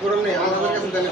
কোরআন নেই আমাদের কাছে দেন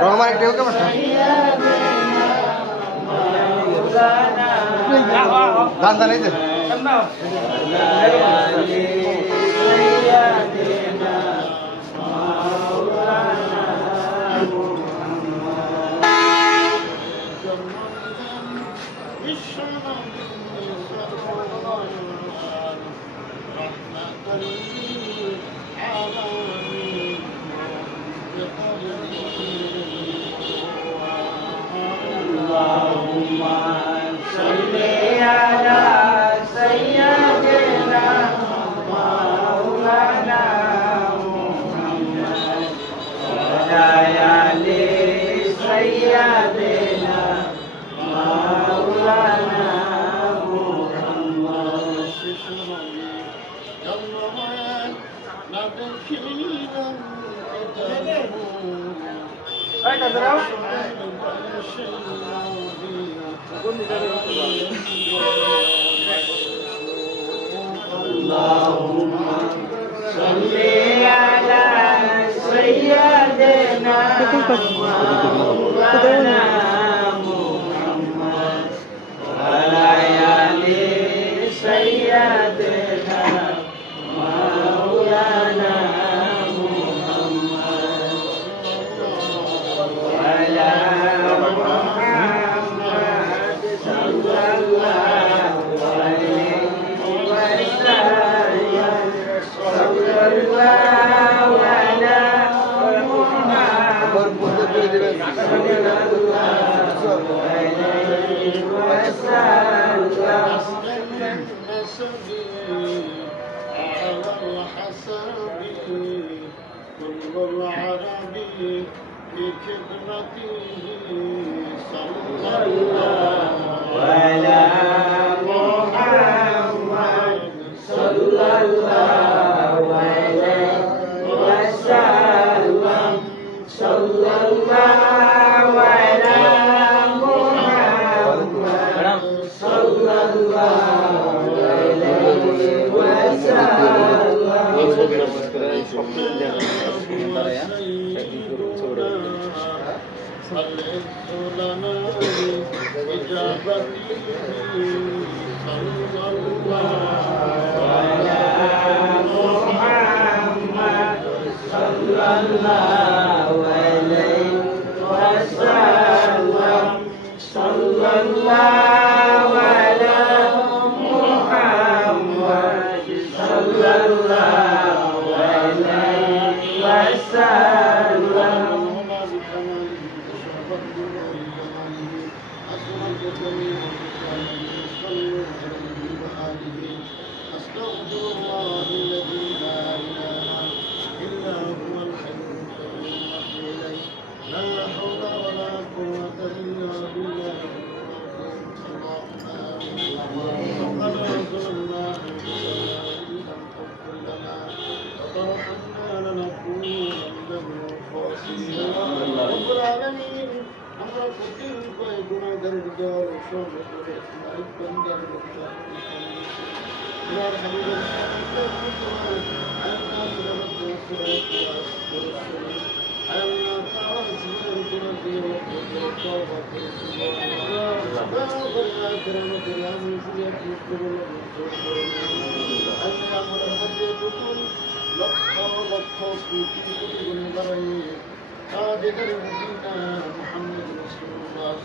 রহমান একটা কেমন দান দান এই যে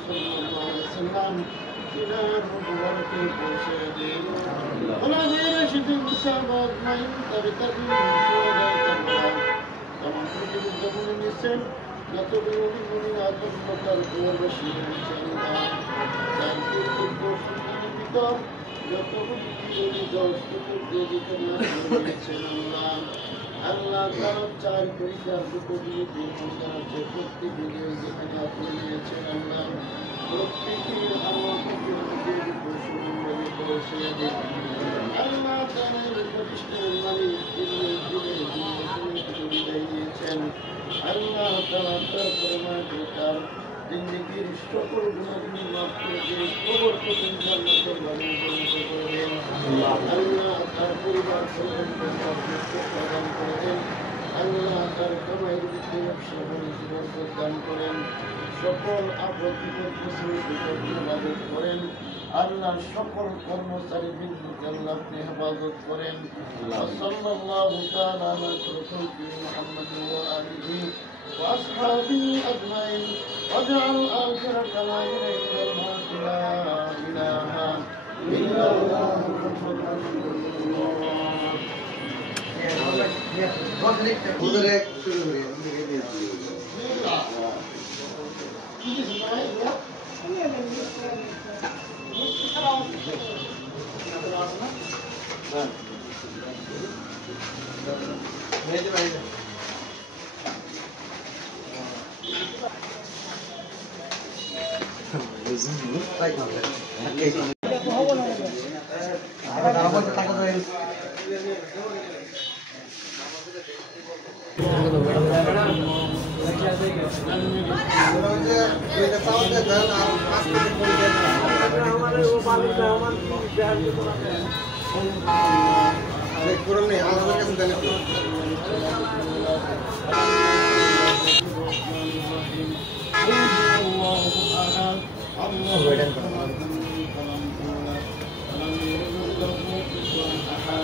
সাল্লাল্লাহু আলাইহি ওয়াসাল্লাম কিনার মুবারকে পৌঁছে দিন ওলামায়ে রাশিদিন সাহাবা আজমাইন তাবিঈন শুহাদা কাররাম তমাম প্রতিবন্ধ নিছেন যতগুলো মুমিন আত্মহত্যার পূর্ববর্তী ইনশাআল্লাহ জানপুর পূর্ববর্তী ভিতর যতগুলো আল্লাহ তার চার পরীক্ষার প্রতিনিধি প্রত্যেক ভিডিও যেখানে আপনি নিয়েছেন আল্লাহ প্রত্যেকের আমার পৌঁছে দিন আল্লাহ তাদের প্রতিষ্ঠানের মালিক বিদায় নিয়েছেন আল্লাহ তারা তার পরমাত্মার জিন্দেগীর সকল গুণাগুলি মাফ করে দিয়ে কবর পর্যন্ত জান্নাতের বাড়ি পরিণত করে দেন আল্লাহ তার পরিবার প্রদান করে দেন আল্লাহ তার কামাইয়ের ভিত্তি ব্যবসা বাণিজ্য বরকত দান করেন সকল আপদ বিপদ হেফাজত করেন আল্লাহ সকল কর্মচারী বিন্দুকে আল্লাহ আপনি হেফাজত করেন সাল্লাল্লাহু তাআলা আলা রাসূলিহি মুহাম্মাদিন ওয়া আলিহি ওয়া আসহাবিহি আজমাইন واجعل آخر كلامنا عند الموت لا إله إلا الله محمد رسول Allah